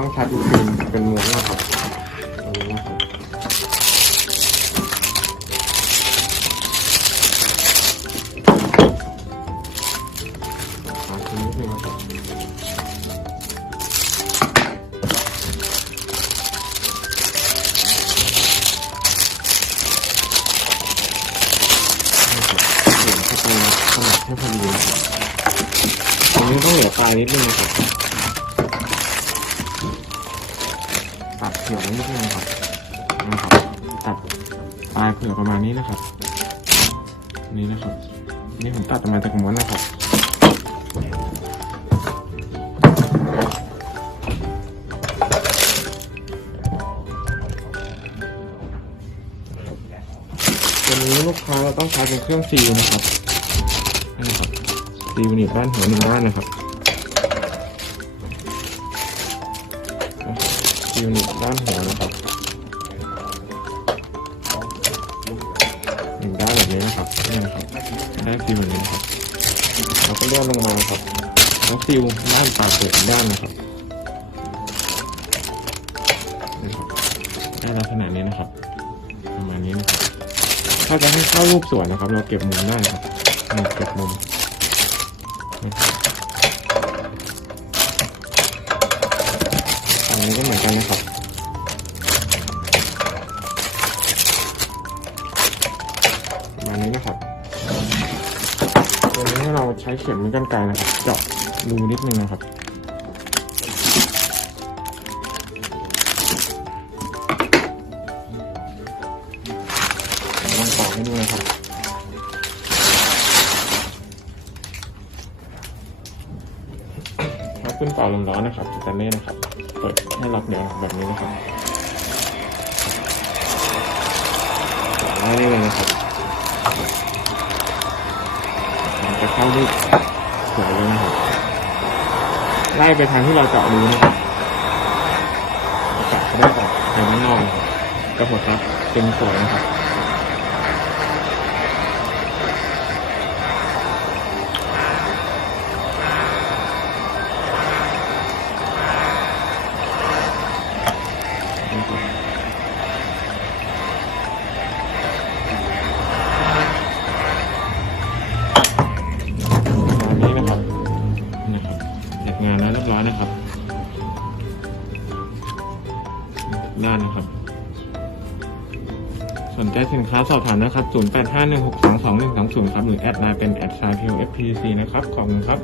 ต้องคัดอีกทีเป็นม้วนนะครับตรงนี้นะครับขนาดแค่พอดีตรงนี้ต้องเหลือปลายนิดนึงนะครับ ผื่อไว้นิดนึงนครับนะครับ ตัดปลายเผื่อประมาณนี้นะครับ นี่นะครับ นี่ผมตัดออกมาจากม้วนนะครับตัวนี้ลูกค้าเราต้องใช้เป็นเครื่องซีลนะครับนี่ครับซีลหนีบด้านหัวหนึ่งด้านนะครับ ซีลหนีบด้านหัวนะครับหนึ่งด้านแบบนี้นะครับนี่นะครับได้ซีลแบบนี้นะครับเราก็เลื่อนลงมาครับแล้วซีลด้านปายเปิดด้านนะครับได้ลักษณะนี้นะครับประมาณนี้นะครับถ้าจะให้เข้ารูปสวยนะครับ เราเก็บมุมได้นะครับนี่เก็บมุมนี่ครับอั นนี้ก็เนกันนะครับประมาณนี้นะครับตัวนี้ให้เราใช้เข็มเป็นกันไกรนะครับ เจาะรูนิดนึงนะครับลองต่อให้ดูนะครับ ขึ้นเป่าลมร้อนนะครับสแตนเล่นะครับ เปิดให้รับแนวแบบนี้นะครับไล่เลยนะครับมันจะเข้ารูปสวยเลยนะครับ ไล่ไปทางที่เราเจาะรูนะครับอากาศจะได้ออกไปด้านนอกกระหดรับเป็นสวยนะครับ งานแล้วเรียบร้อยนะครับได้นะครับ สนใจสินค้าสอบถามนะครับ 0851622120ครับ หรือแอดไลน์เป็นแอดไซน์ POFPC นะครับ ขอบคุณครับ